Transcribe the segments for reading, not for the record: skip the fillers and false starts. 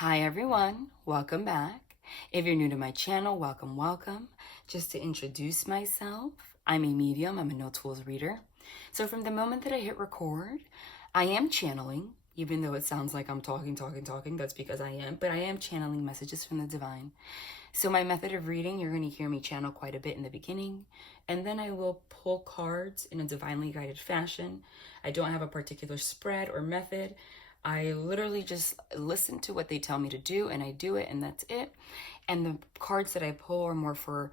Hi everyone, welcome back. If you're new to my channel, welcome. Just to introduce myself, I'm a medium, I'm a no tools reader. So from the moment that I hit record, I am channeling, even though it sounds like I'm talking, that's because I am, but I am channeling messages from the divine. So my method of reading, you're going to hear me channel quite a bit in the beginning, and then I will pull cards in a divinely guided fashion. I don't have a particular spread or method. I literally just listen to what they tell me to do, and I do it, and that's it. And the cards that I pull are more for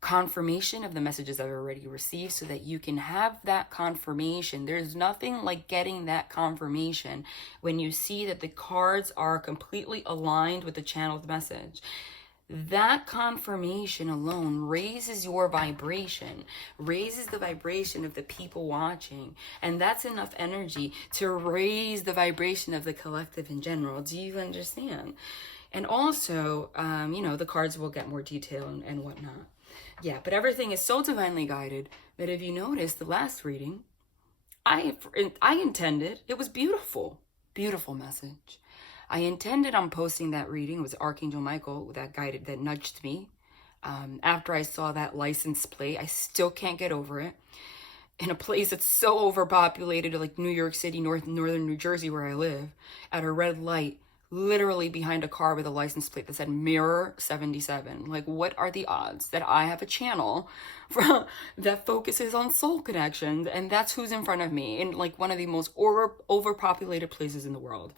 confirmation of the messages I've already received so that you can have that confirmation. There's nothing like getting that confirmation when you see that the cards are completely aligned with the channeled message. That confirmation alone raises your vibration, raises the vibration of the people watching, and that's enough energy to raise the vibration of the collective in general. Do you understand? And also, the cards will get more detail and whatnot. Yeah, but everything is so divinely guided that if you notice the last reading, I intended, it was beautiful message. I intended on posting that reading. It was Archangel Michael that nudged me. After I saw that license plate, I still can't get over it. In a place that's so overpopulated, like New York City, northern New Jersey, where I live, at a red light, literally behind a car with a license plate that said Mirror 77. Like, what are the odds that I have a channel that focuses on soul connections, and that's who's in front of me in like one of the most overpopulated places in the world?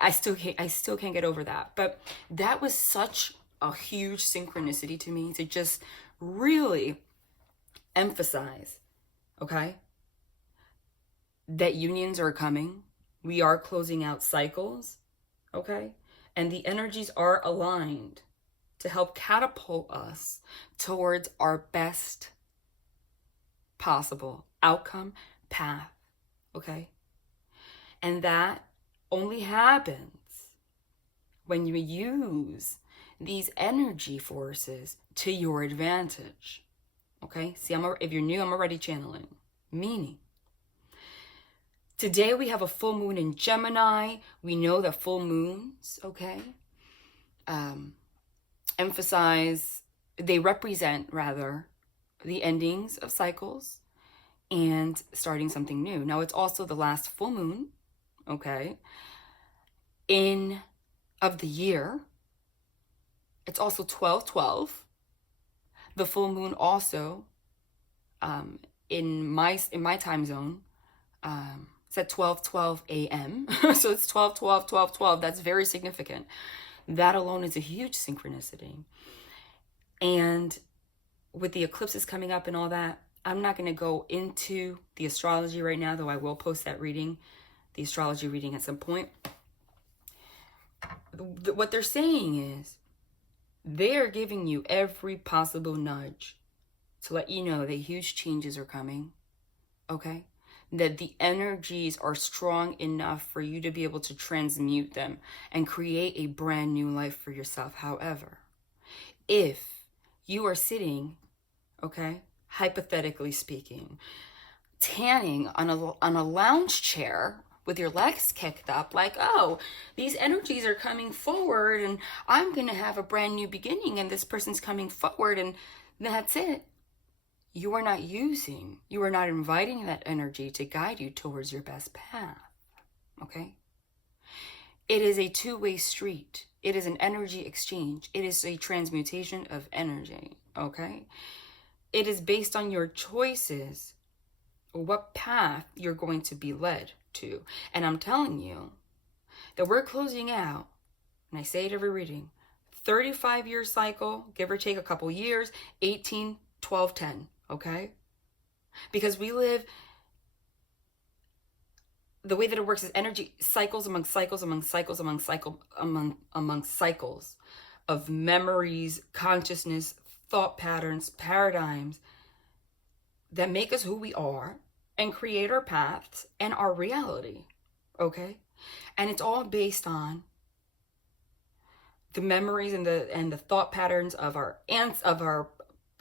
I still can't get over that. But that was such a huge synchronicity to me to just really emphasize, okay, that unions are coming. We are closing out cycles, okay? And the energies are aligned to help catapult us towards our best possible outcome path, okay? And that only happens when you use these energy forces to your advantage. Okay? See, if you're new, I'm already channeling. Meaning, today we have a full moon in Gemini. We know that full moons, okay, they represent rather the endings of cycles and starting something new. Now, it's also the last full moon, okay, of the year. It's also 12/12. The full moon also, in my time zone, it's at 12:12 a.m. So it's 12/12/12/12. That's very significant. That alone is a huge synchronicity. And with the eclipses coming up and all that, I'm not going to go into the astrology right now, though I will post that reading, the astrology reading, at some point. What they're saying is they're giving you every possible nudge to let you know that huge changes are coming, okay? That the energies are strong enough for you to be able to transmute them and create a brand new life for yourself. However, if you are sitting, okay, hypothetically speaking, tanning on a lounge chair with your legs kicked up, like, oh, these energies are coming forward and I'm going to have a brand new beginning and this person's coming forward and that's it. You are not inviting that energy to guide you towards your best path, okay? It is a two-way street. It is an energy exchange. It is a transmutation of energy, okay? It is based on your choices, what path you're going to be led to. And I'm telling you that we're closing out, and I say it every reading, 35-year cycle, give or take a couple years, 18, 12, 10, okay? Because we live, the way that it works is energy cycles among cycles among cycles among cycles of memories, consciousness, thought patterns, paradigms that make us who we are and create our paths and our reality, okay? And it's all based on the memories and the thought patterns of our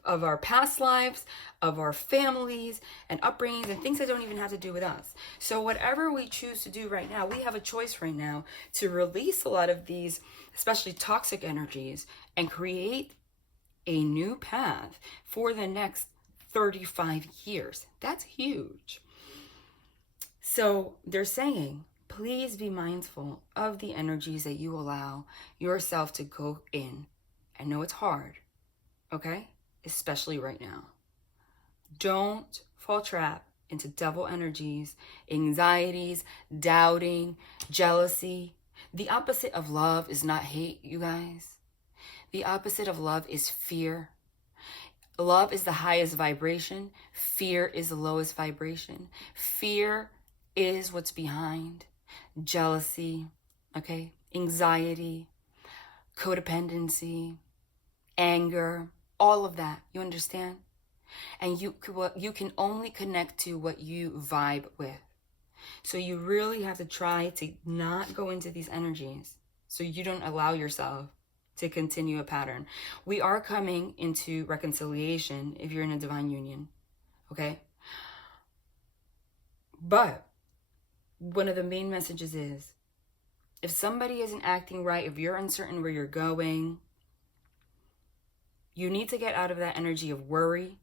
of our past lives, of our families and upbringings and things that don't even have to do with us. So whatever we choose to do right now, we have a choice right now to release a lot of these, especially toxic energies, and create a new path for the next 35 years. That's huge. So they're saying, please be mindful of the energies that you allow yourself to go in. I know it's hard, okay? Especially right now. Don't fall trap into devil energies, anxieties, doubting, jealousy. The opposite of love is not hate, you guys. The opposite of love is fear. Love is the highest vibration. Fear is the lowest vibration. Fear is what's behind jealousy, okay? Anxiety, codependency, anger, all of that. You understand? And you can only connect to what you vibe with. So you really have to try to not go into these energies so you don't allow yourself to continue a pattern. We are coming into reconciliation if you're in a divine union, okay? But one of the main messages is, if somebody isn't acting right, if you're uncertain where you're going, you need to get out of that energy of worry.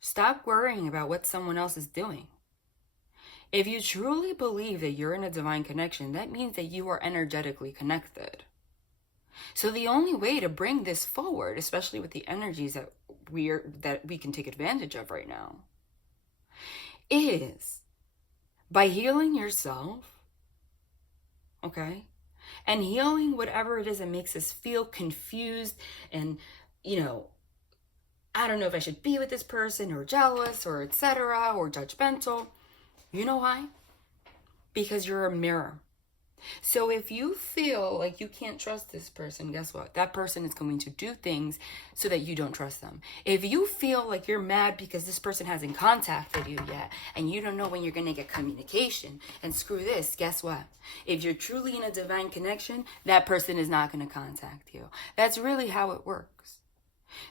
Stop worrying about what someone else is doing. If you truly believe that you're in a divine connection, that means that you are energetically connected. So the only way to bring this forward, especially with the energies that we can take advantage of right now, is by healing yourself, okay? And healing whatever it is that makes us feel confused and, I don't know if I should be with this person, or jealous, or etc., or judgmental. You know why? Because you're a mirror. So if you feel like you can't trust this person, guess what? That person is going to do things so that you don't trust them. If you feel like you're mad because this person hasn't contacted you yet and you don't know when you're going to get communication, and screw this, guess what? If you're truly in a divine connection, that person is not going to contact you. That's really how it works.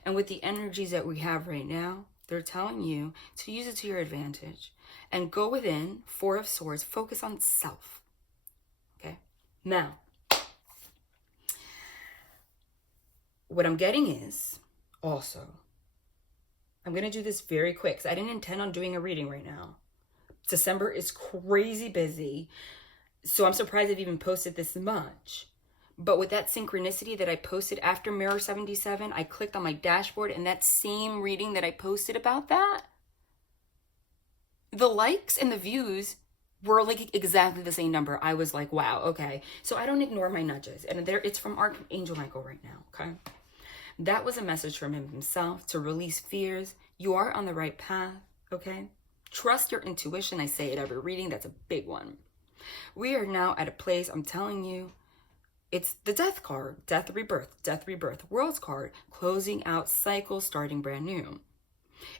And with the energies that we have right now, they're telling you to use it to your advantage and go within, Four of Swords, focus on self. Now, what I'm getting is also, I'm going to do this very quick because I didn't intend on doing a reading right now. December is crazy busy, so I'm surprised I've even posted this much. But with that synchronicity that I posted after Mirror 77, I clicked on my dashboard, and that same reading that I posted about that, the likes and the views were like exactly the same number. I was like, wow, okay. So I don't ignore my nudges. And it's from Archangel Michael right now, okay? That was a message from him himself to release fears. You are on the right path, okay? Trust your intuition. I say it every reading. That's a big one. We are now at a place, I'm telling you, it's the death card, death, rebirth, world's card, closing out cycle, starting brand new.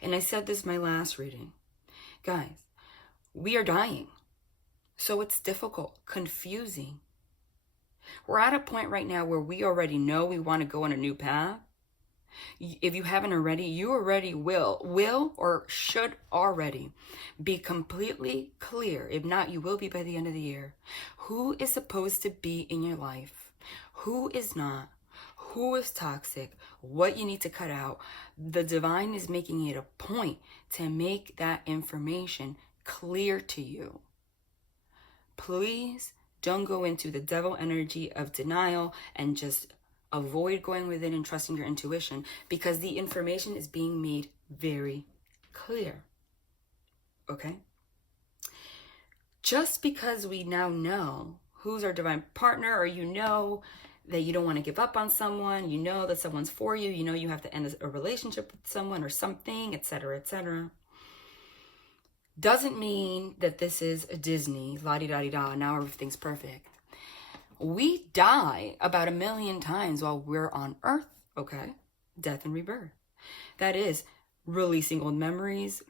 And I said this my last reading. Guys, we are dying. So it's difficult, confusing. We're at a point right now where we already know we want to go on a new path. If you haven't already, you already will or should already be completely clear. If not, you will be by the end of the year. Who is supposed to be in your life? Who is not? Who is toxic? What you need to cut out. The divine is making it a point to make that information clear to you. Please don't go into the devil energy of denial and just avoid going within and trusting your intuition, because the information is being made very clear. Okay? Just because we now know who's our divine partner, or you know that you don't want to give up on someone, you know that someone's for you, you know you have to end a relationship with someone or something, etc., etc., doesn't mean that this is a Disney, la-di-da-di-da, now everything's perfect. We die about 1 million times while we're on Earth, okay? Death and rebirth. That is releasing old memories,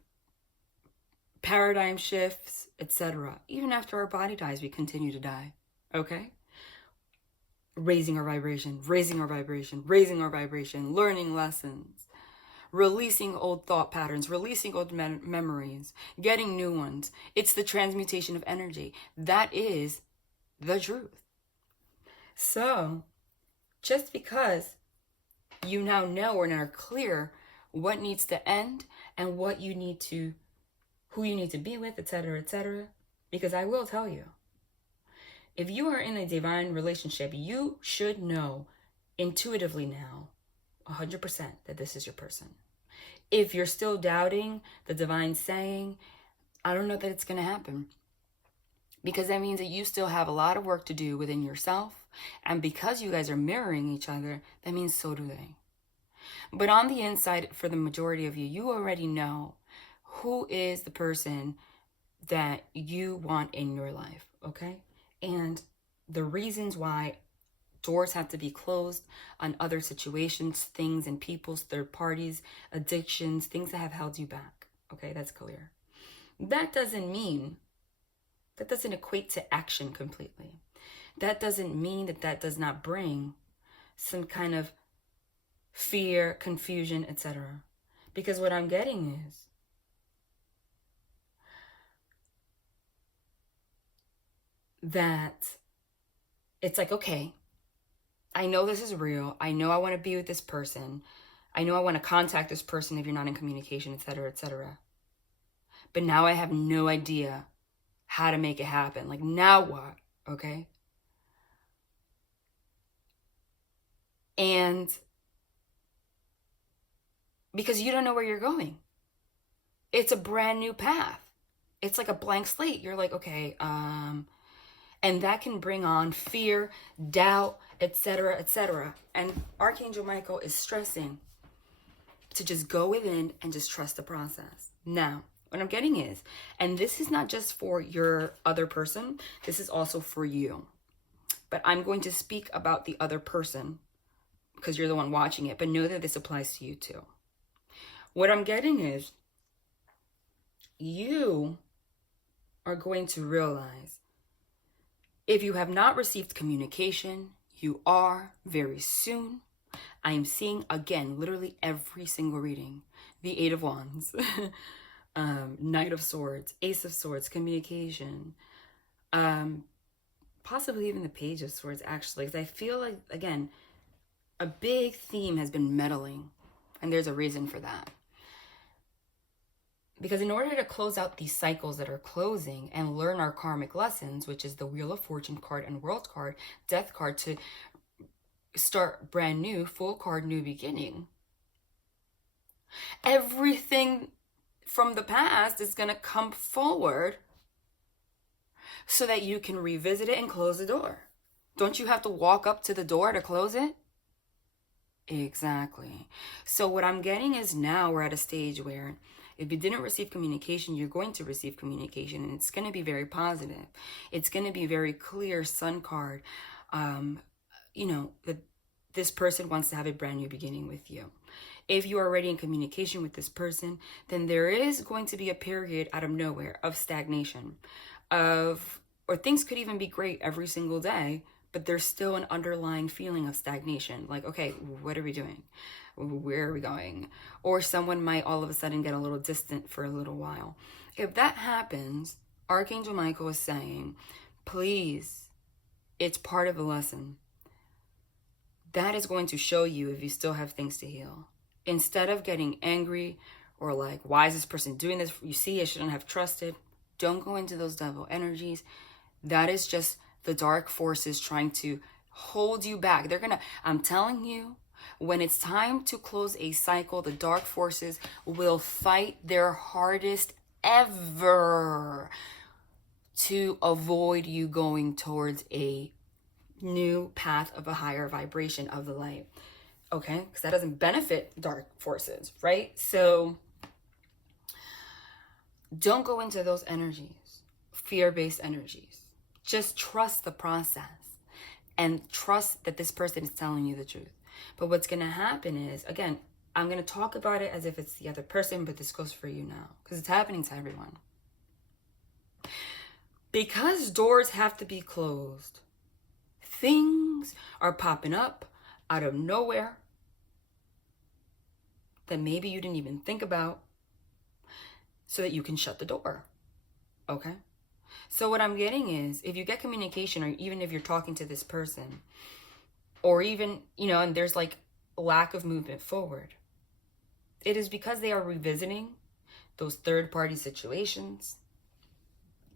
paradigm shifts, etc. Even after our body dies, we continue to die, okay? Raising our vibration, raising our vibration, raising our vibration, learning lessons, releasing old thought patterns, releasing old memories, getting new ones. It's the transmutation of energy. That is the truth. So, just because you now know or are clear what needs to end and what you need to, who you need to be with, etc., etc., because I will tell you, if you are in a divine relationship, you should know intuitively now 100% that this is your person. If you're still doubting the divine saying, I don't know that it's going to happen. Because that means that you still have a lot of work to do within yourself. And because you guys are mirroring each other, that means so do they. But on the inside, for the majority of you, you already know who is the person that you want in your life, okay? And the reasons why doors have to be closed on other situations, things and people's, third parties, addictions, things that have held you back, okay? That's clear. That doesn't equate to action completely. That doesn't mean that does not bring some kind of fear, confusion, etc. Because what I'm getting is that it's like, okay, I know this is real. I know I want to be with this person. I know I want to contact this person if you're not in communication, etc., etc. But now I have no idea how to make it happen. Like, now what? Okay? And because you don't know where you're going. It's a brand new path. It's like a blank slate. You're like, okay, and that can bring on fear, doubt, etc., etc. And Archangel Michael is stressing to just go within and just trust the process. Now, what I'm getting is, and this is not just for your other person, this is also for you. But I'm going to speak about the other person because you're the one watching it, but know that this applies to you too. What I'm getting is, you are going to realize, if you have not received communication, you are very soon. I am seeing, again, literally every single reading. The Eight of Wands, Knight of Swords, Ace of Swords, communication, possibly even the Page of Swords, actually. Because I feel like, again, a big theme has been meddling. And there's a reason for that. Because in order to close out these cycles that are closing and learn our karmic lessons, which is the Wheel of Fortune card and World card, Death card, to start brand new, full card, new beginning, everything from the past is going to come forward so that you can revisit it and close the door. Don't you have to walk up to the door to close it? Exactly. So what I'm getting is, now we're at a stage where if you didn't receive communication, you're going to receive communication, and it's going to be very positive. It's going to be very clear, Sun card. You know, that this person wants to have a brand new beginning with you. If you are already in communication with this person, then there is going to be a period out of nowhere of stagnation, or things could even be great every single day, but there's still an underlying feeling of stagnation. Like, okay, what are we doing? Where are we going? Or someone might all of a sudden get a little distant for a little while. If that happens, Archangel Michael is saying, please, it's part of the lesson. That is going to show you if you still have things to heal. Instead of getting angry or like, why is this person doing this? You see, I shouldn't have trusted. Don't go into those devil energies. That is just the dark forces trying to hold you back. I'm telling you, when it's time to close a cycle, the dark forces will fight their hardest ever to avoid you going towards a new path of a higher vibration of the light. Okay? Because that doesn't benefit dark forces, right? So don't go into those energies, fear-based energies. Just trust the process and trust that this person is telling you the truth. But what's going to happen is, again, I'm going to talk about it as if it's the other person, but this goes for you now because it's happening to everyone. Because doors have to be closed, things are popping up out of nowhere that maybe you didn't even think about, so that you can shut the door. Okay? So what I'm getting is, if you get communication, or even if you're talking to this person, or even, and there's like lack of movement forward, it is because they are revisiting those third-party situations,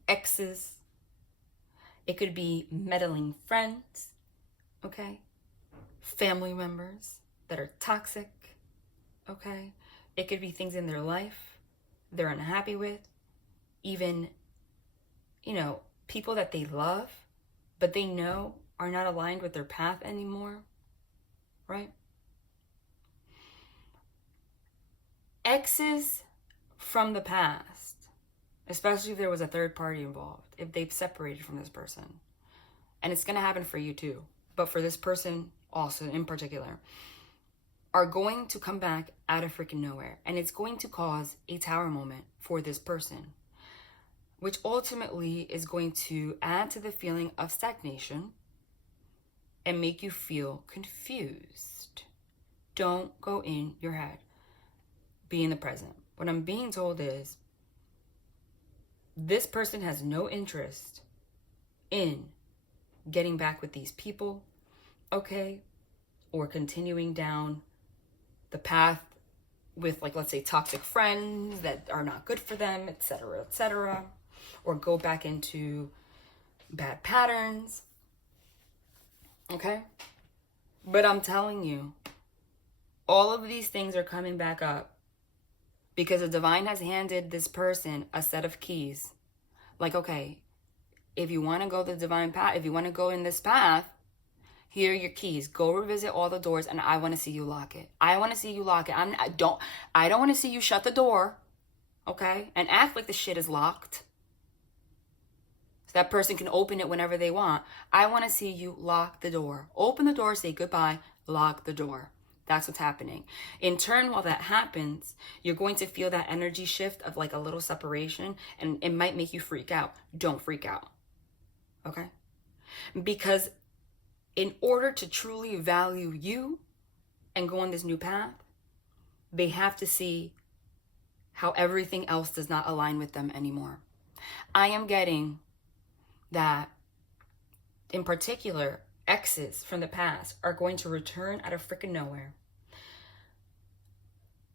exes. It could be meddling friends, okay? Family members that are toxic, okay? It could be things in their life they're unhappy with, even, people that they love, but they know are not aligned with their path anymore, right? Exes from the past, especially if there was a third party involved, if they've separated from this person, and it's going to happen for you too, but for this person also in particular, are going to come back out of freaking nowhere, and it's going to cause a tower moment for this person, which ultimately is going to add to the feeling of stagnation and make you feel confused. Don't go in your head. Be in the present. What I'm being told is, this person has no interest in getting back with these people, okay? Or continuing down the path with, like, let's say, toxic friends that are not good for them, etc., etc., or go back into bad patterns, okay? But I'm telling you, all of these things are coming back up because the divine has handed this person a set of keys. Like, okay, if you want to go the divine path, if you want to go in this path, here are your keys. Go revisit all the doors, and I want to see you lock it. I want to see you lock it. I don't want to see you shut the door, okay? And act like the shit is locked, so that person can open it whenever they want. I want to see you lock the door. Open the door, say goodbye, lock the door. That's what's happening. In turn, while that happens, you're going to feel that energy shift of like a little separation, and it might make you freak out. Don't freak out, okay? Because in order to truly value you and go on this new path, they have to see how everything else does not align with them anymore. I am getting that, in particular, exes from the past are going to return out of freaking nowhere.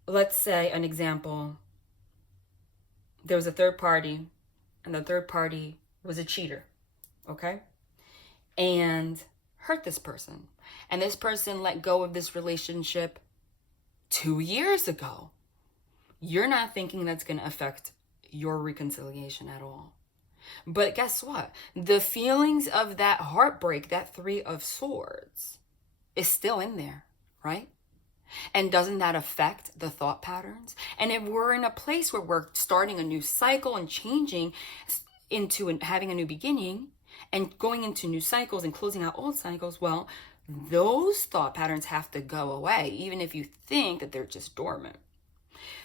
Let's say, an example, there was a third party, and the third party was a cheater, okay? And hurt this person. And this person let go of this relationship 2 years ago. You're not thinking that's going to affect your reconciliation at all. But guess what? The feelings of that heartbreak, that 3 of Swords, is still in there, right? And doesn't that affect the thought patterns? And if we're in a place where we're starting a new cycle and changing into having a new beginning and going into new cycles and closing out old cycles, well, those thought patterns have to go away, even if you think that they're just dormant.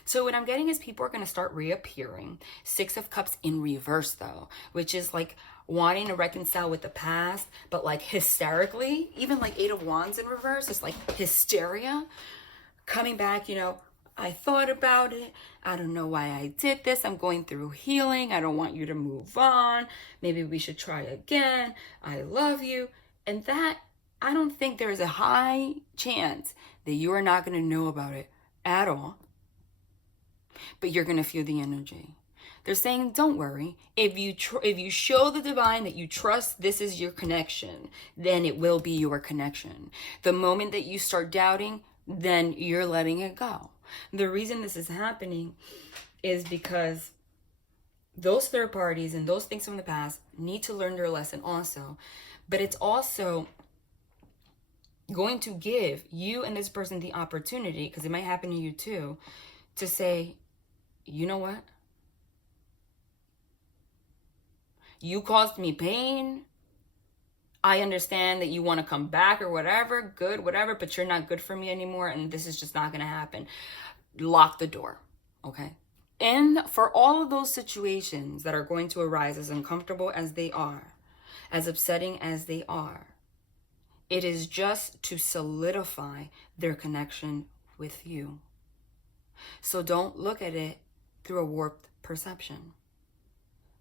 So what I'm getting is people are going to start reappearing. 6 of Cups in reverse, though, which is like wanting to reconcile with the past, but like hysterically. Even like 8 of Wands in reverse, it's like hysteria. Coming back, I thought about it. I don't know why I did this. I'm going through healing. I don't want you to move on. Maybe we should try again. I love you. And that, I don't think there is a high chance that you are not going to know about it at all. But you're going to feel the energy. They're saying, don't worry. If you show the divine that you trust this is your connection, then it will be your connection. The moment that you start doubting, then you're letting it go. The reason this is happening is because those third parties and those things from the past need to learn their lesson also. But it's also going to give you and this person the opportunity, because it might happen to you too, to say, you know what? You caused me pain. I understand that you want to come back or whatever, good, whatever, but you're not good for me anymore, and this is just not going to happen. Lock the door, okay? And for all of those situations that are going to arise, as uncomfortable as they are, as upsetting as they are, it is just to solidify their connection with you. So don't look at it through a warped perception.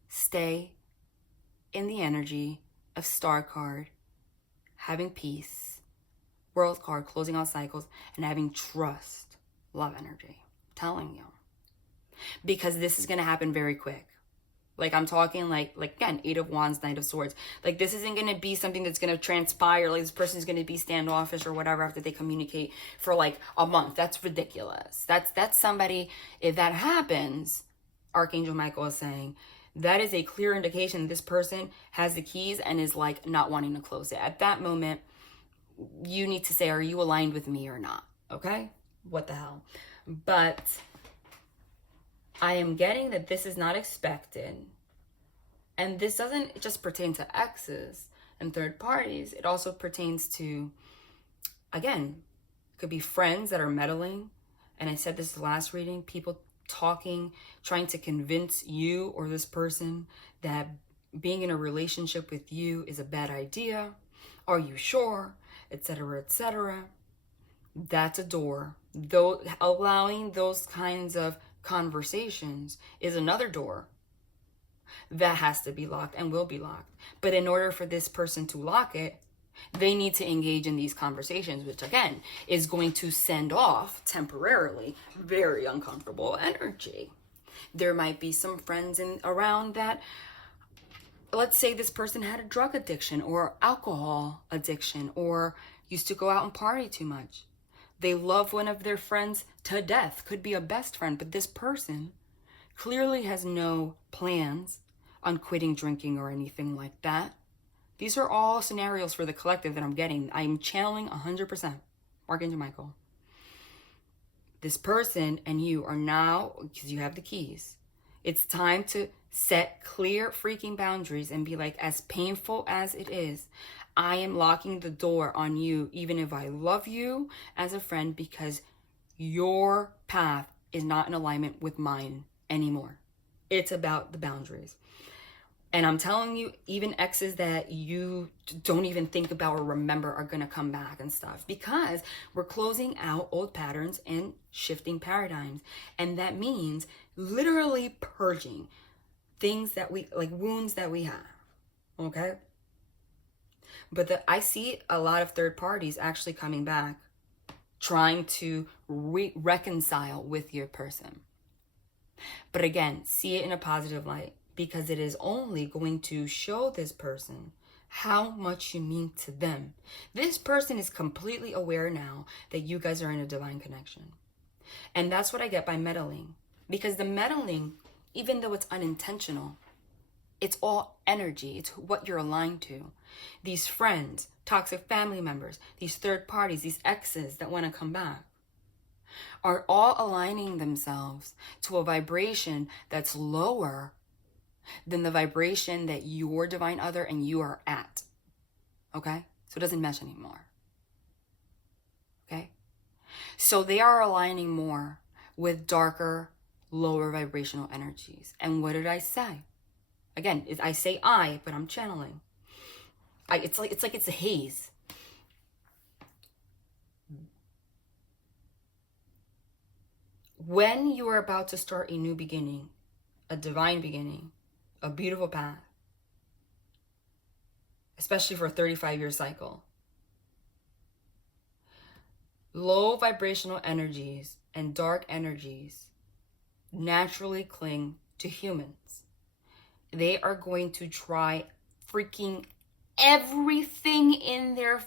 Stay in the energy of Star card, having peace, World card, closing out cycles, and having trust, love energy. I'm telling you. Because this is going to happen very quick. Like I'm talking like again, 8 of Wands, Knight of Swords. Like this isn't going to be something that's going to transpire. Like this person's going to be standoffish or whatever after they communicate for like a month. That's ridiculous. That's somebody, if that happens, Archangel Michael is saying, that is a clear indication this person has the keys and is like not wanting to close it. At that moment, you need to say, are you aligned with me or not? Okay? What the hell? But I am getting that this is not expected. And this doesn't just pertain to exes and third parties. It also pertains to, again, it could be friends that are meddling. And I said this last reading, people talking, trying to convince you or this person that being in a relationship with you is a bad idea. Are you sure? Etc., etc. That's a door. Though allowing those kinds of conversations is another door that has to be locked and will be locked. But in order for this person to lock it, they need to engage in these conversations, which again is going to send off temporarily very uncomfortable energy. There might be some friends around that, let's say this person had a drug addiction or alcohol addiction or used to go out and party too much. They love one of their friends to death, could be a best friend, but this person clearly has no plans on quitting drinking or anything like that. These are all scenarios for the collective that I'm getting. I'm channeling 100%. Archangel Michael. This person and you are now, because you have the keys, it's time to set clear freaking boundaries and be like, as painful as it is, I am locking the door on you, even if I love you as a friend, because your path is not in alignment with mine anymore. It's about the boundaries. And I'm telling you, even exes that you don't even think about or remember are going to come back and stuff, because we're closing out old patterns and shifting paradigms. And that means literally purging things that we, like wounds that we have. Okay? But I see a lot of third parties actually coming back, trying to reconcile with your person. But again, see it in a positive light, because it is only going to show this person how much you mean to them. This person is completely aware now that you guys are in a divine connection. And that's what I get by meddling. Because the meddling, even though it's unintentional, it's all energy. It's what you're aligned to. These friends, toxic family members, these third parties, these exes that want to come back, are all aligning themselves to a vibration that's lower than the vibration that your divine other and you are at. Okay? So it doesn't mesh anymore. Okay? So they are aligning more with darker, lower vibrational energies. And what did I say? Again, I say I, but I'm channeling. It's like it's a haze. When you are about to start a new beginning, a divine beginning, a beautiful path, especially for a 35-year cycle, low vibrational energies and dark energies naturally cling to humans. They are going to try freaking everything in their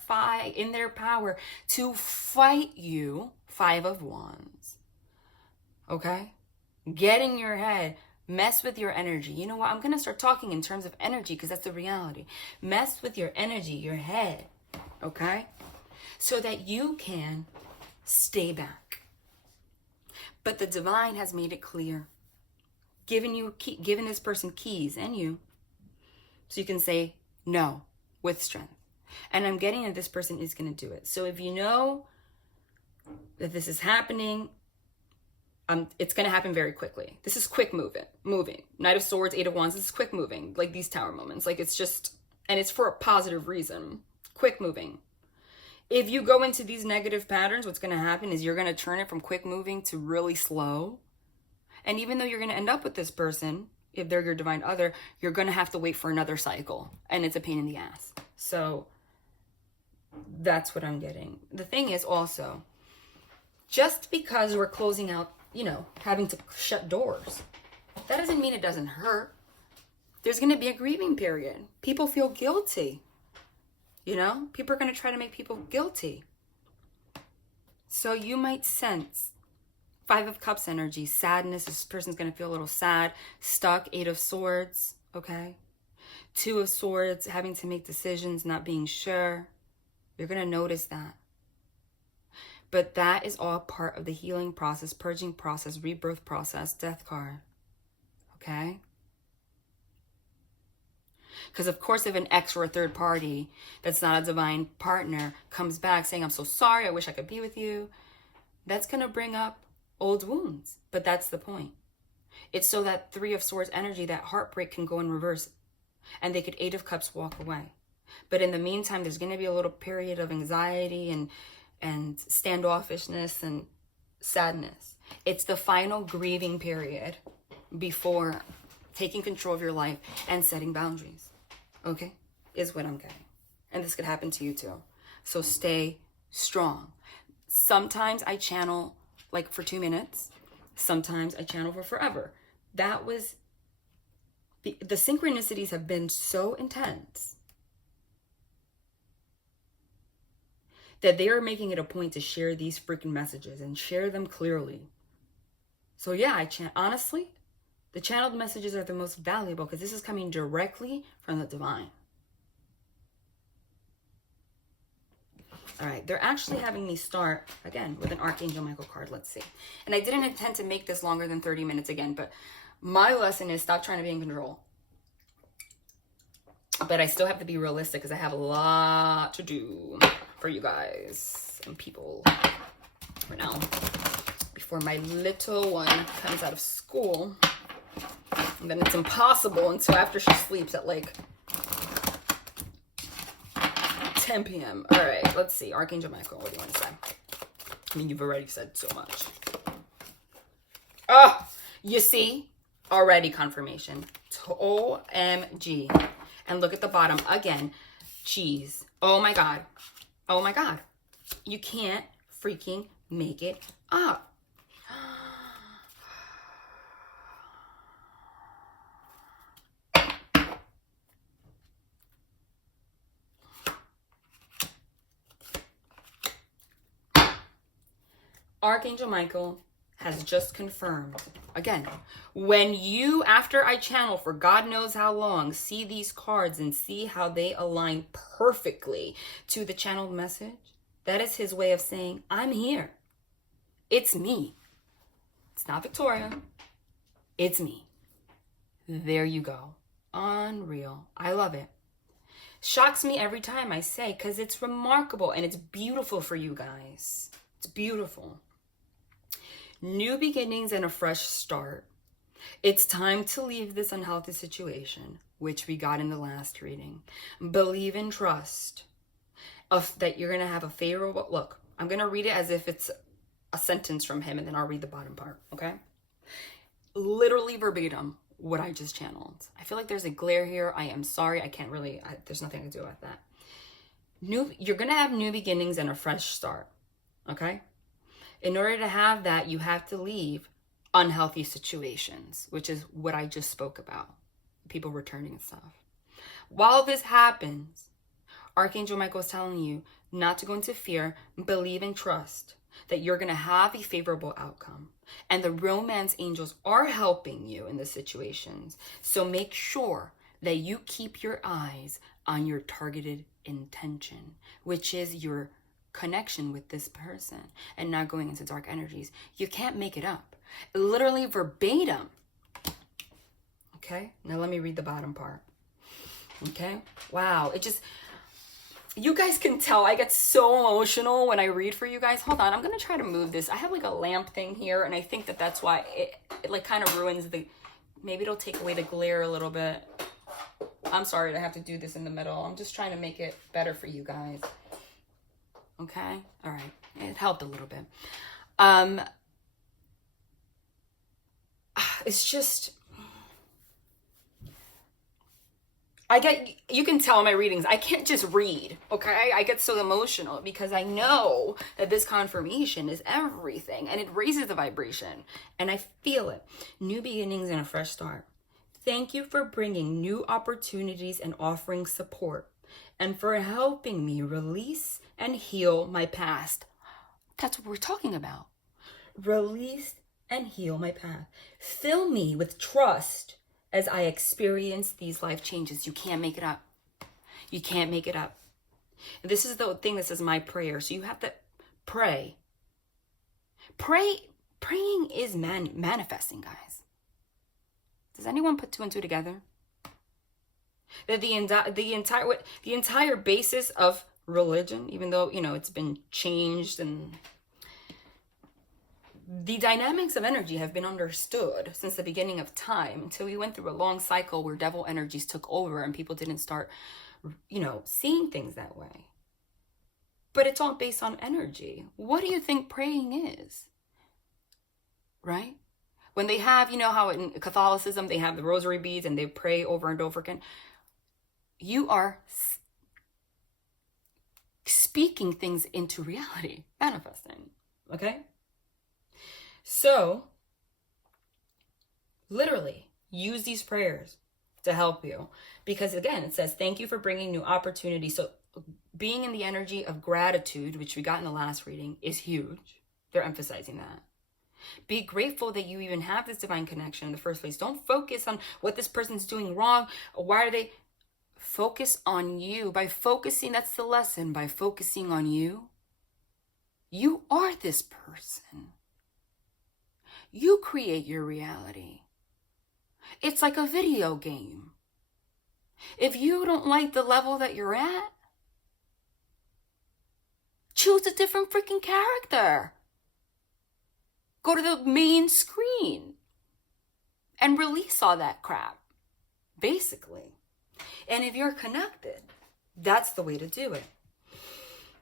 power to fight you. 5 of Wands. Okay? Get in your head. Mess with your energy. You know what? I'm going to start talking in terms of energy because that's the reality. Mess with your energy, your head. Okay? So that you can stay back. But the divine has made it clear. Giving this person keys and you. So you can say no with strength. And I'm getting that this person is going to do it. So if you know that this is happening, it's going to happen very quickly. This is quick moving. Knight of Swords, 8 of Wands, this is quick moving. Like these tower moments. Like it's just, and it's for a positive reason. Quick moving. If you go into these negative patterns, what's going to happen is you're going to turn it from quick moving to really slow. And even though you're going to end up with this person, if they're your divine other, you're going to have to wait for another cycle. And it's a pain in the ass. So that's what I'm getting. The thing is also, just because we're closing out, you know, having to shut doors, that doesn't mean it doesn't hurt. There's going to be a grieving period. People feel guilty. You know, people are going to try to make people guilty. So you might sense 5 of Cups energy, sadness. This person's going to feel a little sad, stuck. 8 of Swords, okay? 2 of Swords, having to make decisions, not being sure. You're going to notice that. But that is all part of the healing process, purging process, rebirth process, death card, okay? Because of course, if an ex or a third party that's not a divine partner comes back saying, I'm so sorry, I wish I could be with you, that's going to bring up old wounds. But that's the point. It's so that 3 of Swords energy, that heartbreak can go in reverse. And they could 8 of Cups walk away. But in the meantime, there's going to be a little period of anxiety and standoffishness and sadness. It's the final grieving period before taking control of your life and setting boundaries. Okay? Is what I'm getting. And this could happen to you too. So stay strong. Sometimes I channel like for 2 minutes. Sometimes I channel for forever. That was... The synchronicities have been so intense that they are making it a point to share these freaking messages and share them clearly. So yeah, honestly, the channeled messages are the most valuable because this is coming directly from the divine. All right, they're actually having me start, again, with an Archangel Michael card. Let's see. And I didn't intend to make this longer than 30 minutes again, but my lesson is stop trying to be in control. But I still have to be realistic because I have a lot to do for you guys and people for now. Before my little one comes out of school. And then it's impossible until after she sleeps at like 10 p.m. All right, let's see. Archangel Michael, what do you want to say? I mean, you've already said so much. Oh, you see? Already confirmation. OMG. And look at the bottom again. Cheese. Oh my God. Oh my God. You can't freaking make it up. Archangel Michael has just confirmed, again, when you, after I channel for God knows how long, see these cards and see how they align perfectly to the channeled message, that is his way of saying, I'm here. It's me. It's not Victoria. It's me. There you go. Unreal. I love it. Shocks me every time I say, because it's remarkable and it's beautiful for you guys. It's beautiful. New beginnings and a fresh start. It's time to leave this unhealthy situation, which we got in the last reading. Believe and trust that you're going to have a favorable... Look, I'm going to read it as if it's a sentence from him, and then I'll read the bottom part, okay? Literally verbatim what I just channeled. I feel like there's a glare here. I am sorry. I can't really... there's nothing I can do about that. You're going to have new beginnings and a fresh start, okay? In order to have that, you have to leave unhealthy situations, which is what I just spoke about. People returning and stuff. While this happens, Archangel Michael is telling you not to go into fear, believe and trust that you're going to have a favorable outcome. And the romance angels are helping you in the situations. So make sure that you keep your eyes on your targeted intention, which is your connection with this person and not going into dark energies. You can't make it up. Literally verbatim. Okay, now let me read the bottom part. Okay, wow, it just, you guys can tell I get so emotional when I read for you guys. Hold on, I'm gonna try to move this. I have like a lamp thing here, and I think that that's why it like kind of ruins the, maybe it'll take away the glare a little bit. I'm sorry to have to do this in the middle. I'm just trying to make it better for you guys. Okay? All right. It helped a little bit. It's just, you can tell in my readings, I can't just read, okay? I get so emotional because I know that this confirmation is everything and it raises the vibration and I feel it. New beginnings and a fresh start. Thank you for bringing new opportunities and offering support and for helping me release and heal my past. That's what we're talking about. Release and heal my past. Fill me with trust as I experience these life changes. You can't make it up. You can't make it up. This is the thing that says my prayer. So you have to pray. Praying is manifesting, guys. Does anyone put two and two together? That the entire basis of religion, even though, you know, it's been changed and the dynamics of energy have been understood since the beginning of time until we went through a long cycle where devil energies took over and people didn't start, you know, seeing things that way. But it's all based on energy. What do you think praying is? Right? When they have, you know how in Catholicism they have the rosary beads and they pray over and over again. You are speaking things into reality, manifesting. Okay? So, literally, use these prayers to help you. Because again, it says, thank you for bringing new opportunities. So, being in the energy of gratitude, which we got in the last reading, is huge. They're emphasizing that. Be grateful that you even have this divine connection in the first place. Don't focus on what this person's doing wrong. Or why are they... Focus on you. By focusing, that's the lesson. By focusing on you, you are this person. You create your reality. It's like a video game. If you don't like the level that you're at, choose a different freaking character. Go to the main screen and release all that crap, basically. And if you're connected, that's the way to do it.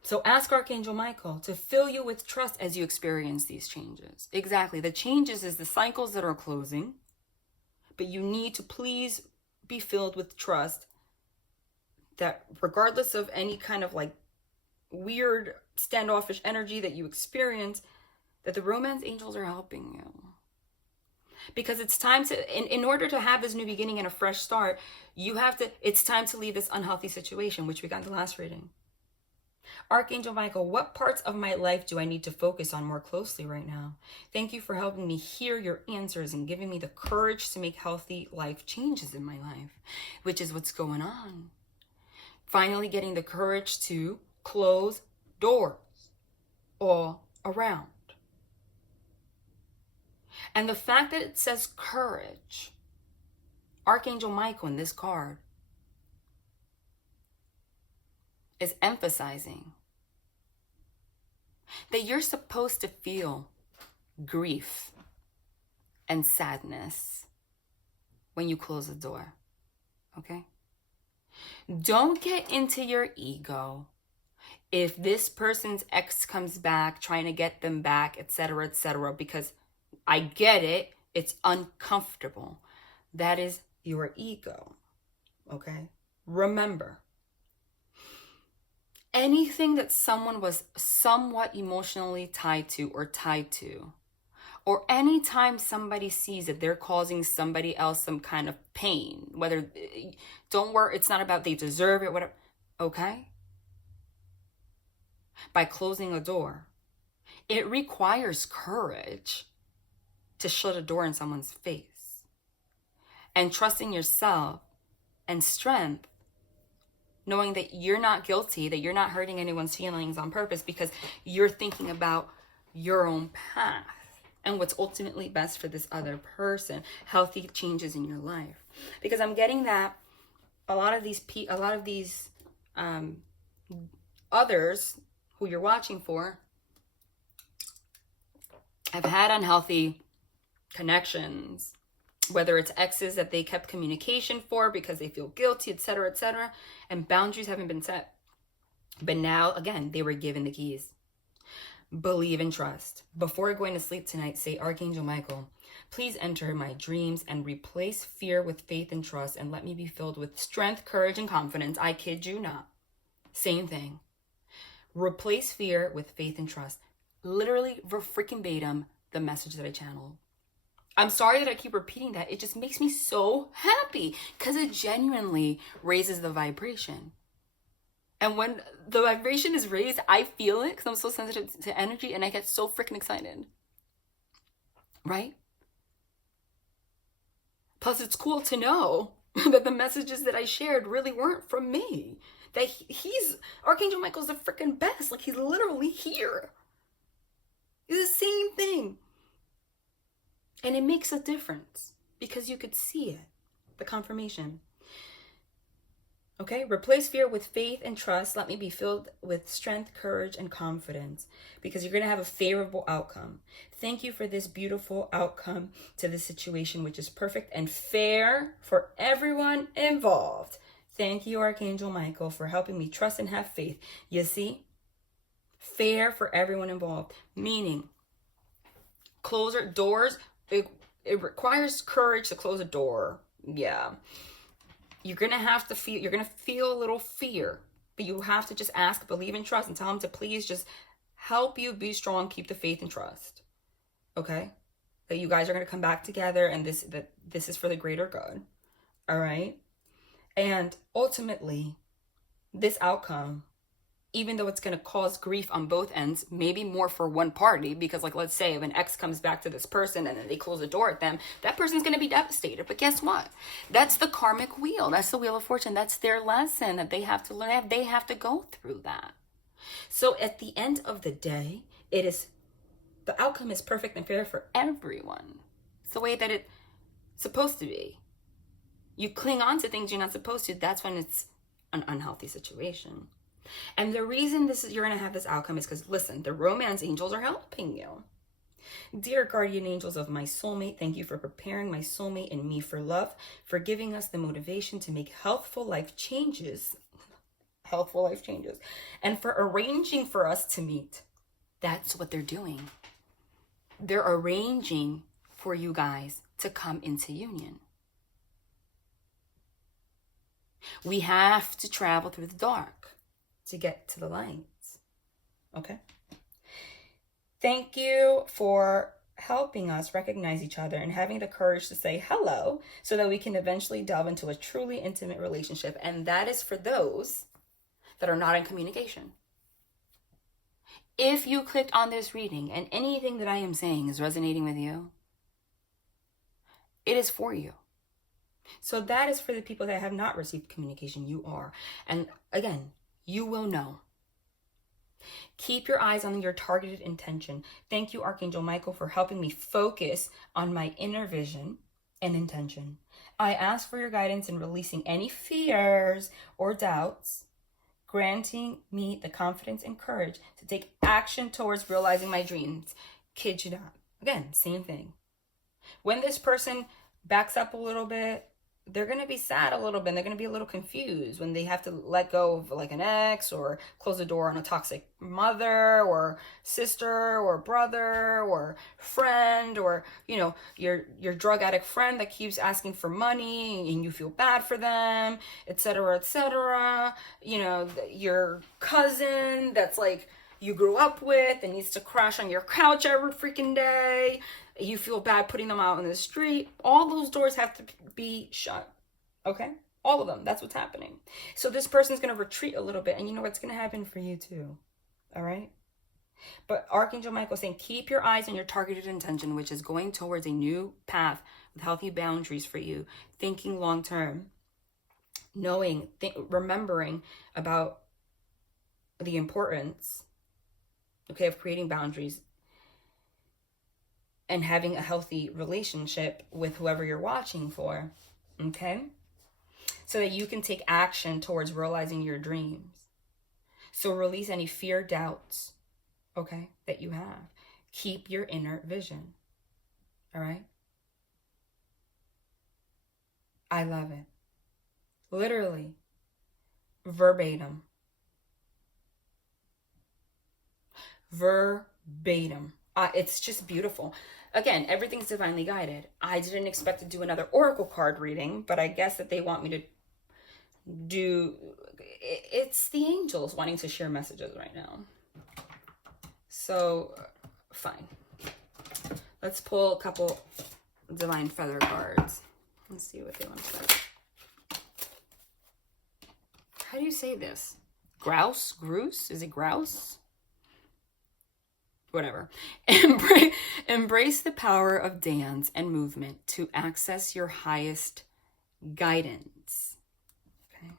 So ask Archangel Michael to fill you with trust as you experience these changes. Exactly. The changes is the cycles that are closing, but you need to please be filled with trust that regardless of any kind of like weird standoffish energy that you experience, that the romance angels are helping you. Because it's time to, in order to have this new beginning and a fresh start, it's time to leave this unhealthy situation, which we got in the last reading. Archangel Michael, what parts of my life do I need to focus on more closely right now? Thank you for helping me hear your answers and giving me the courage to make healthy life changes in my life, which is what's going on. Finally getting the courage to close doors all around. And the fact that it says courage, Archangel Michael in this card, is emphasizing that you're supposed to feel grief and sadness when you close the door, okay? Don't get into your ego. If this person's ex comes back, trying to get them back, etc., because I get it, it's uncomfortable. That is your ego, okay? Remember, anything that someone was somewhat emotionally tied to, or anytime somebody sees that they're causing somebody else some kind of pain, don't worry, it's not about they deserve it, whatever, okay? By closing a door, it requires courage to shut a door in someone's face, and trusting yourself and strength, knowing that you're not guilty, that you're not hurting anyone's feelings on purpose because you're thinking about your own path and what's ultimately best for this other person, healthy changes in your life. Because I'm getting that a lot of these others who you're watching for have had unhealthy connections, whether it's exes that they kept communication for because they feel guilty, etc., and boundaries haven't been set. But now, again, they were given the keys. Believe and trust. Before going to sleep tonight, say, Archangel Michael, please enter my dreams and replace fear with faith and trust, and let me be filled with strength, courage, and confidence. I kid you not. Same thing. Replace fear with faith and trust. Literally, verbatim, the message that I channeled. I'm sorry that I keep repeating that. It just makes me so happy because it genuinely raises the vibration. And when the vibration is raised, I feel it because I'm so sensitive to energy and I get so freaking excited. Right? Plus, it's cool to know that the messages that I shared really weren't from me. That Archangel Michael's the freaking best. Like, he's literally here. It's the same thing. And it makes a difference because you could see it, the confirmation. Okay, replace fear with faith and trust. Let me be filled with strength, courage, and confidence because you're going to have a favorable outcome. Thank you for this beautiful outcome to the situation, which is perfect and fair for everyone involved. Thank you, Archangel Michael, for helping me trust and have faith. You see? Fair for everyone involved, meaning doors. It requires courage to close a door. Yeah. You're going to feel a little fear, but you have to just ask, believe, and trust, and tell him to please just help you be strong, keep the faith and trust. Okay? That you guys are going to come back together and this is for the greater good. All right? And ultimately, this outcome, even though it's going to cause grief on both ends, maybe more for one party, because like, let's say if an ex comes back to this person and then they close the door at them, that person's going to be devastated. But guess what? That's the karmic wheel. That's the wheel of fortune. That's their lesson that they have to learn. They have to go through that. So at the end of the day, the outcome is perfect and fair for everyone. It's the way that it's supposed to be. You cling on to things you're not supposed to. That's when it's an unhealthy situation. And the reason you're going to have this outcome is because, listen, the romance angels are helping you. Dear guardian angels of my soulmate, thank you for preparing my soulmate and me for love, for giving us the motivation to make healthful life changes, and for arranging for us to meet. That's what they're doing. They're arranging for you guys to come into union. We have to travel through the dark to get to the lights. Okay? Thank you for helping us recognize each other and having the courage to say hello so that we can eventually delve into a truly intimate relationship. And that is for those that are not in communication. If you clicked on this reading and anything that I am saying is resonating with you, it is for you. So that is for the people that have not received communication. You are. And again, you will know. Keep your eyes on your targeted intention. Thank you, Archangel Michael, for helping me focus on my inner vision and intention. I ask for your guidance in releasing any fears or doubts, granting me the confidence and courage to take action towards realizing my dreams. Kid you not. Again, same thing. When this person backs up a little bit, they're going to be sad a little bit. They're going to be a little confused when they have to let go of like an ex or close the door on a toxic mother or sister or brother or friend or, you know, your drug addict friend that keeps asking for money and you feel bad for them, etc., etc. You know, your cousin that's like you grew up with and needs to crash on your couch every freaking day. You feel bad putting them out on the street. All those doors have to be shut. Okay? All of them. That's what's happening. So this person's going to retreat a little bit. And you know what's going to happen for you too. All right? But Archangel Michael is saying, keep your eyes on your targeted intention, which is going towards a new path with healthy boundaries for you. Thinking long term. Remembering about the importance, okay, of creating boundaries and having a healthy relationship with whoever you're watching for, okay? So that you can take action towards realizing your dreams. So release any fear, doubts, okay, that you have. Keep your inner vision, all right? I love it. Literally, verbatim. verbatim. It's just beautiful. Again, everything's divinely guided. I didn't expect to do another oracle card reading, but I guess that they want me to do, it's the angels wanting to share messages right now. So, fine. Let's pull a couple divine feather cards. Let's see what they want to say. How do you say this? Grouse? Grouse? Is it grouse? Whatever. Embrace the power of dance and movement to access your highest guidance. Okay.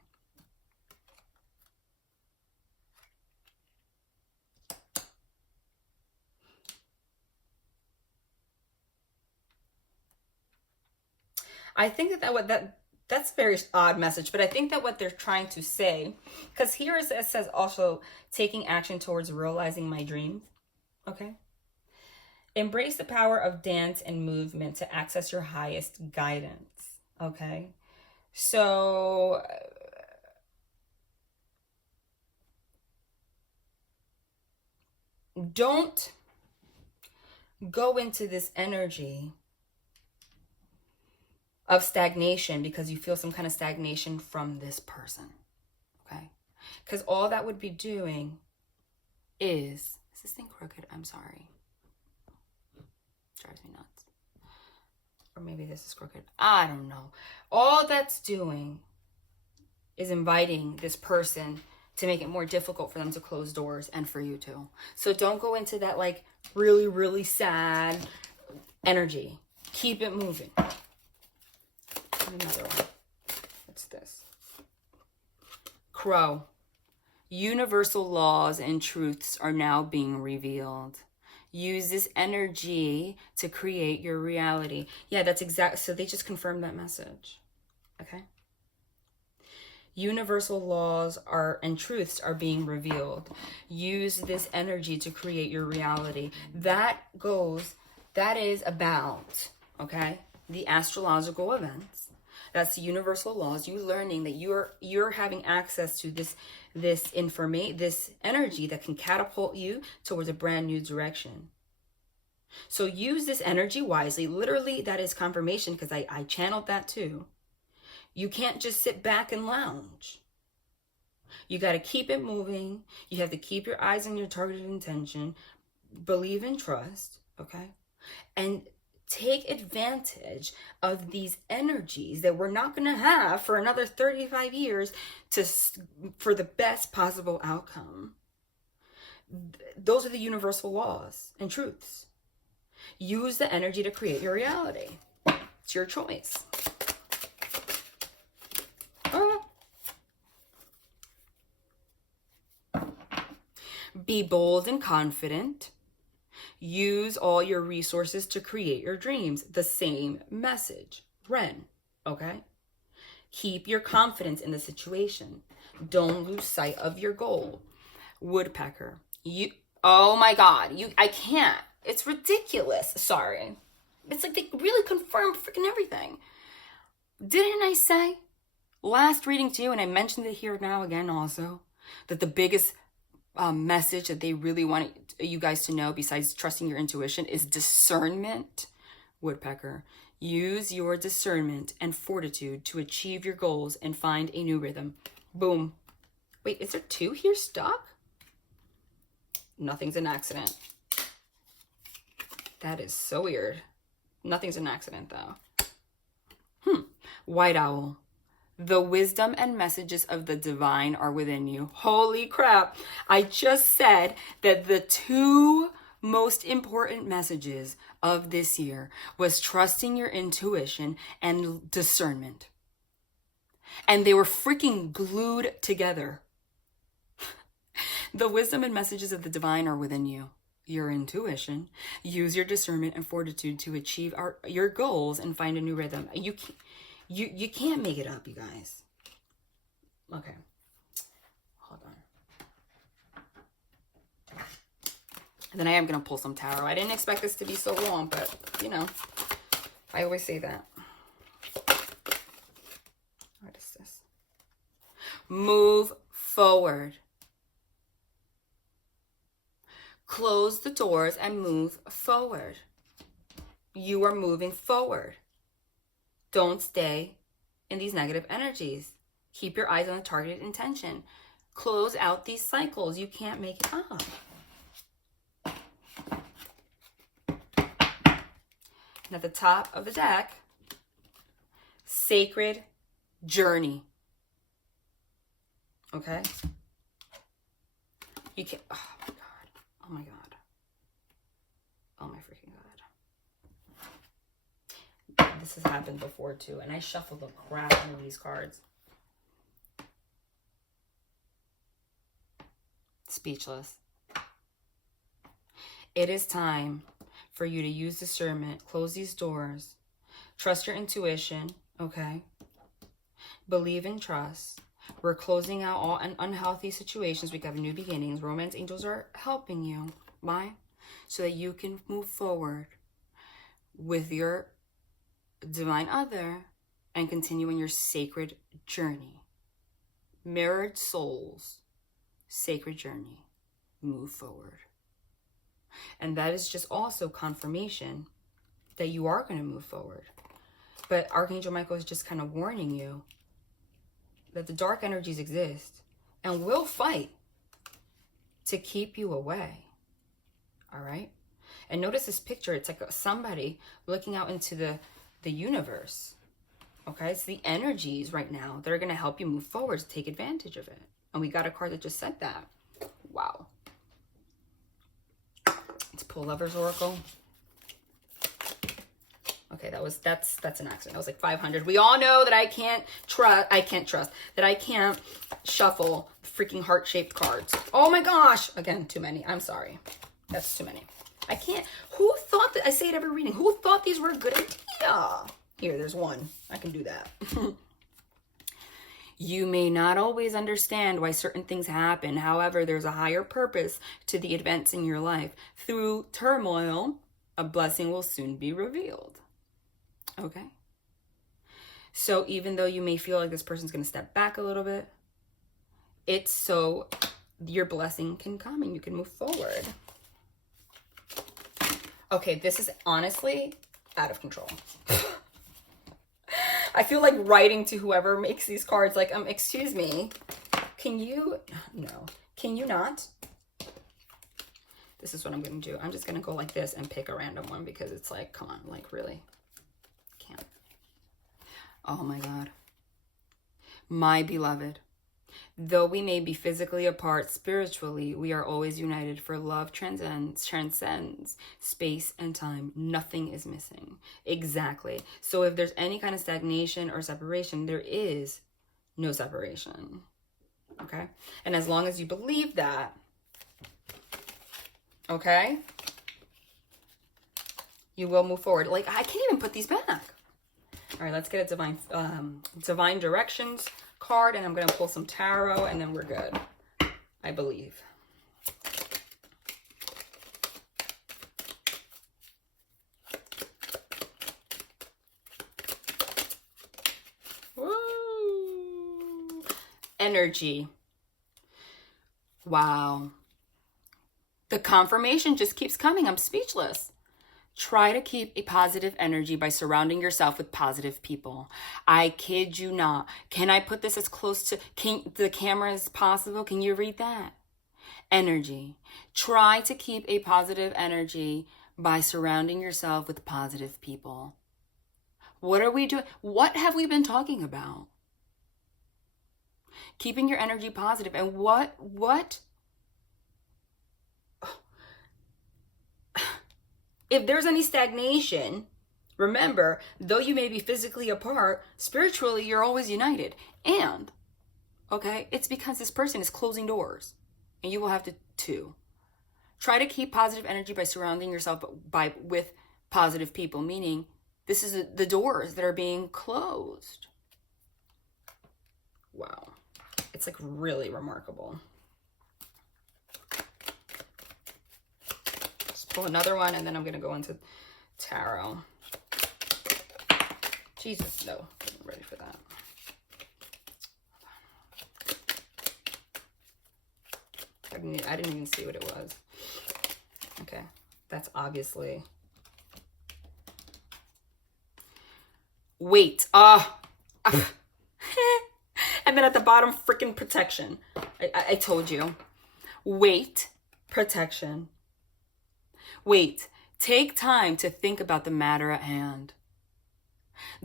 I think that's a very odd message, but I think that what they're trying to say, because here it says also taking action towards realizing my dreams. Okay. Embrace the power of dance and movement to access your highest guidance. Okay. So don't go into this energy of stagnation because you feel some kind of stagnation from this person. Okay. Because all that would be doing is this thing crooked? I'm sorry. Drives me nuts. Or maybe this is crooked. I don't know. All that's doing is inviting this person to make it more difficult for them to close doors and for you too. So don't go into that like really, really sad energy. Keep it moving. Another one. What's this? Crow. Universal laws and truths are now being revealed. Use this energy to create your reality. Yeah, that's exact. So they just confirmed that message. Okay. Universal laws and truths are being revealed. Use this energy to create your reality. That is about, okay, the astrological events. That's the universal laws. You learning that you're having access to this energy that can catapult you towards a brand new direction. So use this energy wisely. Literally, that is confirmation because I channeled that too. You can't just sit back and lounge. You got to keep it moving. You have to keep your eyes on your targeted intention. Believe and trust, okay? And take advantage of these energies that we're not going to have for another 35 years for the best possible outcome. Those are the universal laws and truths. Use the energy to create your reality. It's your choice. Be bold and confident. Use all your resources to create your dreams. The same message. Ren, okay? Keep your confidence in the situation. Don't lose sight of your goal. Woodpecker. Oh my God. I can't. It's ridiculous. Sorry. It's like they really confirmed freaking everything. Didn't I say last reading to you, and I mentioned it here now again also, that the biggest message that they really want you guys to know besides trusting your intuition is discernment? Woodpecker. Use your discernment and fortitude to achieve your goals and find a new rhythm. Boom. Wait, is there two here stuck? Nothing's an accident. That is so weird. Nothing's an accident though. White owl. The wisdom and messages of the divine are within you. Holy crap. I just said that the two most important messages of this year was trusting your intuition and discernment. And they were freaking glued together. The wisdom and messages of the divine are within you. Your intuition. Use your discernment and fortitude to achieve your goals and find a new rhythm. You can't make it up, you guys. Okay. Hold on. And then I am going to pull some tarot. I didn't expect this to be so long, but, you know, I always say that. What is this? Move forward. Close the doors and move forward. You are moving forward. Don't stay in these negative energies. Keep your eyes on the targeted intention. Close out these cycles. You can't make it up. And at the top of the deck, sacred journey. Okay? You can't, oh my God. Oh my God. Oh my freaking God. This has happened before too, and I shuffled the crap out of these cards. Speechless. It is time for you to use discernment, close these doors, trust your intuition, okay? Believe and trust. We're closing out all unhealthy situations. We have new beginnings. Romance angels are helping you. Why? So that you can move forward with your divine other and continue in your sacred journey. Mirrored souls, sacred journey, move forward. And that is just also confirmation that you are going to move forward. But Archangel Michael is just kind of warning you that the dark energies exist and will fight to keep you away. All right? And notice this picture. It's like somebody looking out into the universe. Okay? It's the energies right now that are going to help you move forward to take advantage of it. And we got a card that just said that. Wow. Let's pull Lover's Oracle. Okay, that's an accident. That was like 500. We all know that I can't shuffle freaking heart-shaped cards. Oh my gosh. Again, too many. I'm sorry. That's too many. I can't. Who thought that? I say it every reading. Who thought these were a good idea? Here, there's one. I can do that. You may not always understand why certain things happen. However, there's a higher purpose to the events in your life. Through turmoil, a blessing will soon be revealed. Okay? So even though you may feel like this person's going to step back a little bit, it's so your blessing can come and you can move forward. Okay, this is honestly out of control. I feel like writing to whoever makes these cards, like, excuse me, can you not? This is what I'm going to do. I'm just going to go like this and pick a random one because it's like, come on, like, really? Can't. Oh my God. My beloved, though we may be physically apart, spiritually, we are always united, for love transcends space and time. Nothing is missing. Exactly. So if there's any kind of stagnation or separation, there is no separation. Okay? And as long as you believe that, okay, you will move forward. Like, I can't even put these back. All right, let's get a divine directions card, and I'm going to pull some tarot, and then we're good, I believe. Woo! Energy. Wow. The confirmation just keeps coming. I'm speechless. Try to keep a positive energy by surrounding yourself with positive people. I kid you not. Can I put this as close to the camera as possible? Can you read that? Energy. Try to keep a positive energy by surrounding yourself with positive people. What are we doing? What have we been talking about? Keeping your energy positive. And what? If there's any stagnation, remember, though you may be physically apart, spiritually, you're always united. And, okay, it's because this person is closing doors. And you will have to try to keep positive energy by surrounding yourself with positive people, meaning this is the doors that are being closed. Wow. It's like really remarkable. Pull another one, and then I'm going to go into tarot. Jesus, no. I'm ready for that. I didn't even see what it was. That's obviously. Wait. And then at the bottom, freaking protection. I told you. Wait. Protection. Wait. Take time to think about the matter at hand.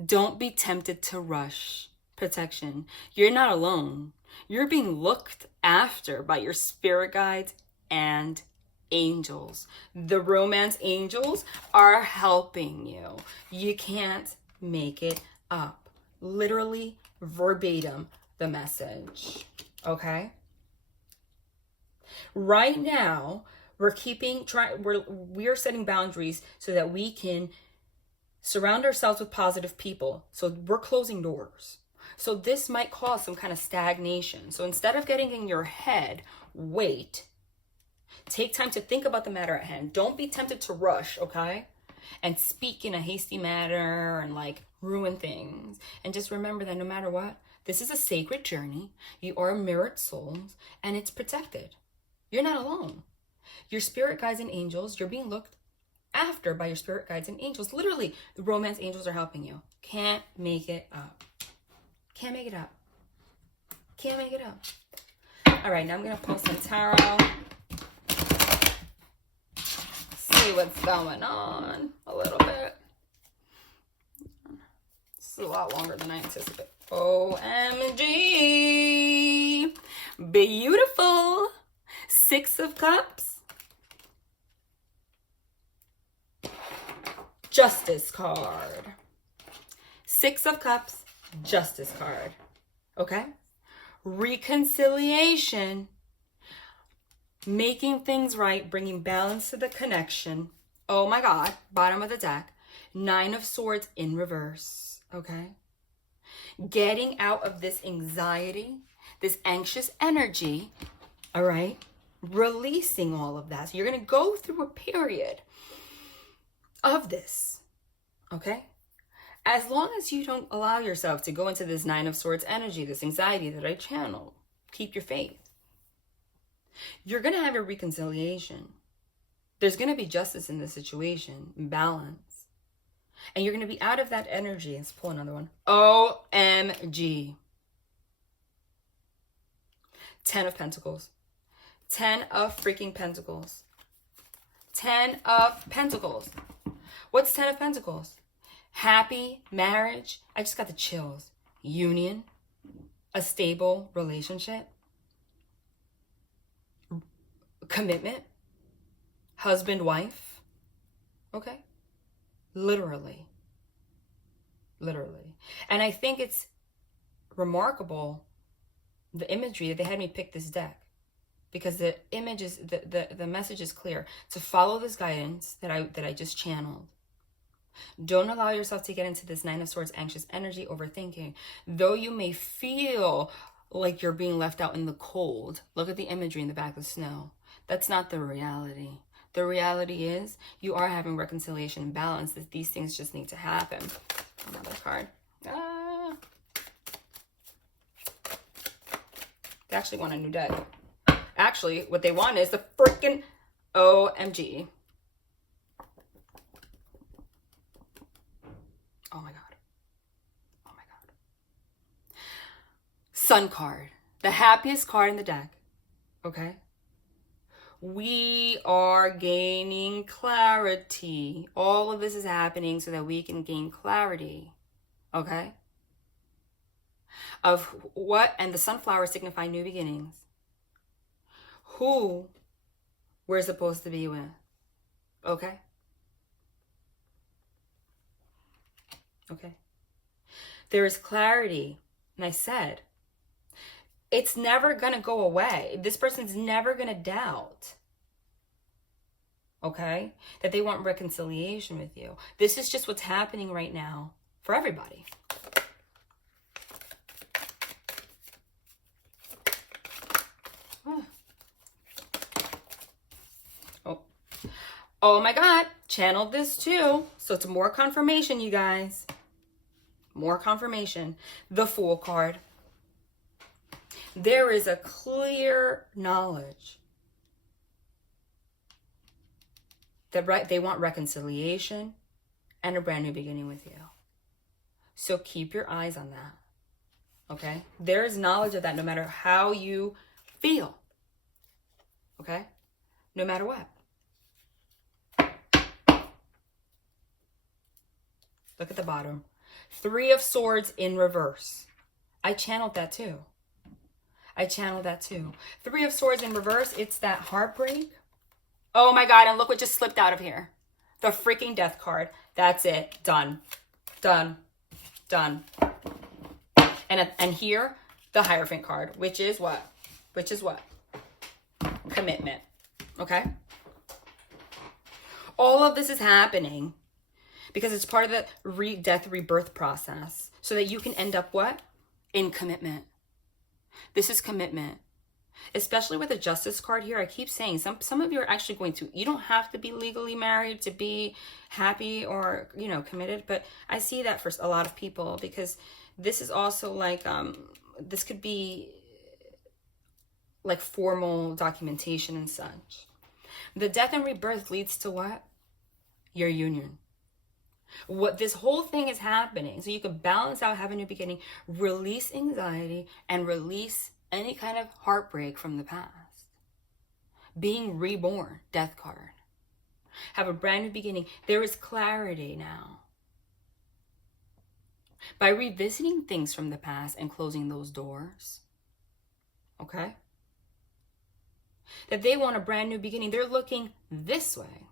Don't be tempted to rush. Protection. You're not alone. You're being looked after by your spirit guides and angels. The romance angels are helping you. You can't make it up. Literally verbatim the message. Okay? Right now, we're setting boundaries so that we can surround ourselves with positive people. So we're closing doors. So this might cause some kind of stagnation. So instead of getting in your head, wait. Take time to think about the matter at hand. Don't be tempted to rush, okay? And speak in a hasty manner and like ruin things. And just remember that no matter what, this is a sacred journey. You are mirrored souls and it's protected. You're not alone. Your spirit guides and angels, you're being looked after by your spirit guides and angels. Literally, the romance angels are helping you. Can't make it up. Can't make it up. Can't make it up. All right, now I'm going to pull some tarot. See what's going on a little bit. This is a lot longer than I anticipated. OMG. Beautiful. 6 of Cups. Justice card. 6 of Cups. Justice card. Okay? Reconciliation. Making things right. Bringing balance to the connection. Oh my God. Bottom of the deck. 9 of Swords in reverse. Okay? Getting out of this anxiety. This anxious energy. All right? Releasing all of that. So you're going to go through a period of this. Okay? As long as you don't allow yourself to go into this 9 of Swords energy, this anxiety that I channeled, keep your faith. You're going to have a reconciliation. There's going to be justice in this situation, balance. And you're going to be out of that energy. Let's pull another one. OMG. 10 of Pentacles. 10 of freaking Pentacles. 10 of Pentacles. What's 10 of Pentacles? Happy marriage. I just got the chills. Union. A stable relationship. Commitment. Husband, wife. Okay? Literally. Literally. And I think it's remarkable, the imagery that they had me pick this deck. Because the image is, the message is clear. To follow this guidance that I just channeled. Don't allow yourself to get into this 9 of Swords anxious energy, overthinking. Though you may feel like you're being left out in the cold. Look at the imagery in the back of the snow. That's not the reality. The reality is you are having reconciliation and balance. That these things just need to happen. Another card. They actually want a new deck. Actually, what they want is the freaking OMG. Oh my God. Oh my God. Sun card. The happiest card in the deck. Okay? We are gaining clarity. All of this is happening so that we can gain clarity. Okay? Of what, and the sunflower signify new beginnings. Who we're supposed to be with. Okay? Okay? There is clarity. And I said, it's never going to go away. This person's never going to doubt. Okay? That they want reconciliation with you. This is just what's happening right now for everybody. Oh my God, channeled this too. So it's more confirmation, you guys. More confirmation. The Fool card. There is a clear knowledge They want reconciliation and a brand new beginning with you. So keep your eyes on that. Okay? There is knowledge of that no matter how you feel. Okay? No matter what. Look at the bottom. 3 of Swords in reverse. I channeled that too. 3 of Swords in reverse. It's that heartbreak. Oh my God. And look what just slipped out of here. The freaking Death card. That's it. Done. Done. Done. And here, the Hierophant card, which is what? Commitment. Okay? All of this is happening because it's part of the death rebirth process so that you can end up what? In commitment. This is commitment. Especially with the Justice card here, I keep saying some of you are actually going to, you don't have to be legally married to be happy or, you know, committed, but I see that for a lot of people because this is also like, this could be like formal documentation and such. The death and rebirth leads to what? Your union. What this whole thing is happening, so you can balance out, have a new beginning, release anxiety, and release any kind of heartbreak from the past. Being reborn, Death card. Have a brand new beginning. There is clarity now. By revisiting things from the past and closing those doors, okay? That they want a brand new beginning. They're looking this way.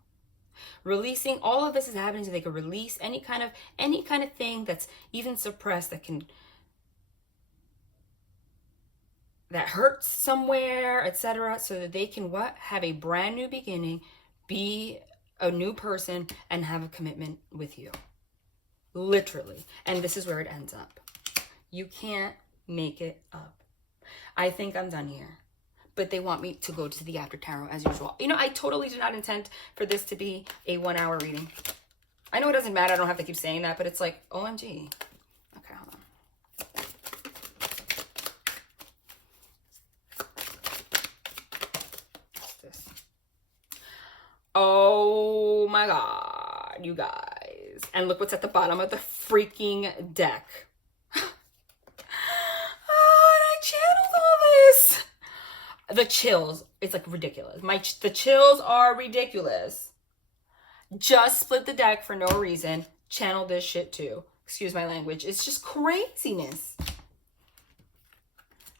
Releasing, all of this is happening so they can release any kind of thing that's even suppressed that hurts somewhere, etc., so that they can what? Have a brand new beginning, be a new person, and have a commitment with you. Literally. And this is where it ends up. You can't make it up. I think I'm done here. But they want me to go to the after tarot as usual. You know, I totally did not intend for this to be a 1-hour reading. I know it doesn't matter. I don't have to keep saying that, but it's like, OMG. Okay, hold on. What's this? Oh my God, you guys. And look what's at the bottom of the freaking deck. The chills, it's like ridiculous. The chills are ridiculous. Just split the deck for no reason. Channel this shit too. Excuse my language. It's just craziness.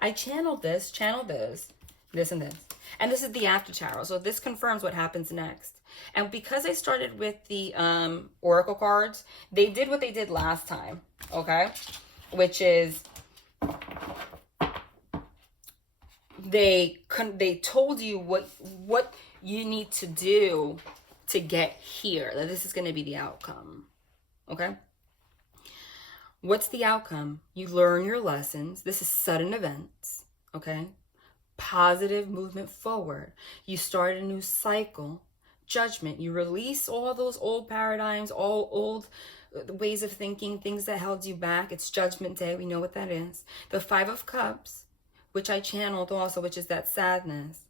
I channeled this, this and this. And this is the after tarot. So this confirms what happens next. And because I started with the oracle cards, they did what they did last time. Okay? Which is, they told you what you need to do to get here. That this is going to be the outcome. Okay? What's the outcome? You learn your lessons. This is sudden events. Okay? Positive movement forward. You start a new cycle. Judgment. You release all those old paradigms, all old ways of thinking, things that held you back. It's Judgment Day. We know what that is. The 5 of Cups, which I channeled also, which is that sadness.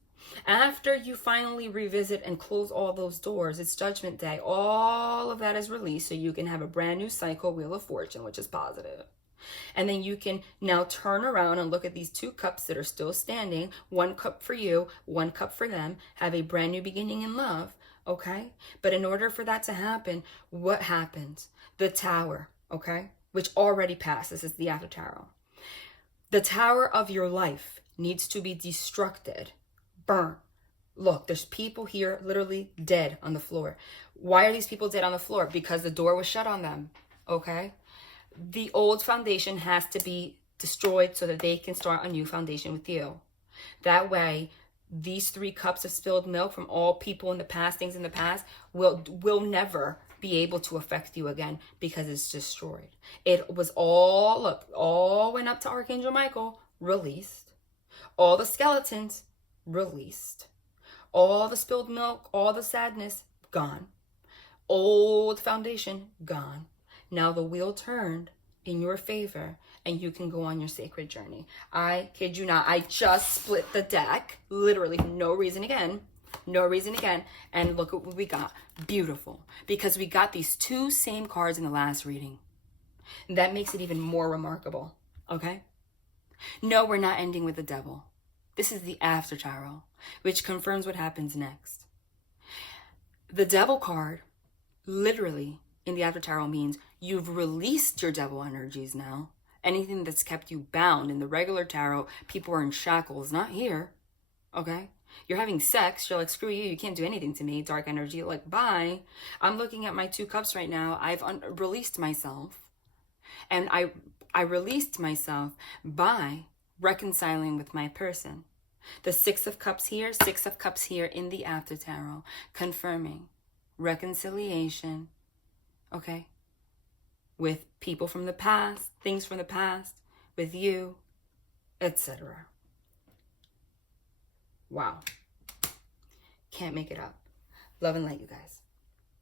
After you finally revisit and close all those doors, it's Judgment Day. All of that is released so you can have a brand new cycle, Wheel of Fortune, which is positive. And then you can now turn around and look at these 2 cups that are still standing. 1 cup for you, 1 cup for them. Have a brand new beginning in love, okay? But in order for that to happen, what happens? The Tower, okay? Which already passed. This is the after tarot. The tower of your life needs to be destructed, burnt. Look, there's people here literally dead on the floor. Why are these people dead on the floor? Because the door was shut on them, okay? The old foundation has to be destroyed so that they can start a new foundation with you. That way, these 3 cups of spilled milk from all people in the past, things in the past, will never be able to affect you again because it's destroyed. It was all, look, all went up to Archangel Michael, released. All the skeletons, released. All the spilled milk, all the sadness, gone. Old foundation, gone. Now the wheel turned in your favor and you can go on your sacred journey. I kid you not, I just split the deck, literally for no reason again. No reason again. And look at what we got. Beautiful. Because we got these two same cards in the last reading. That makes it even more remarkable. Okay? No, we're not ending with the devil. This is the after tarot, which confirms what happens next. The devil card, literally, in the after tarot means you've released your devil energies now. Anything that's kept you bound. In the regular tarot, people are in shackles. Not here. Okay? You're having sex. You're like, screw you. You can't do anything to me. Dark energy. Like, bye. I'm looking at my 2 cups right now. I've released myself. And I released myself by reconciling with my person. The 6 of Cups here, 6 of Cups here in the after tarot, confirming reconciliation, okay, with people from the past, things from the past, with you, etc. Wow. Can't make it up. Love and light, you guys.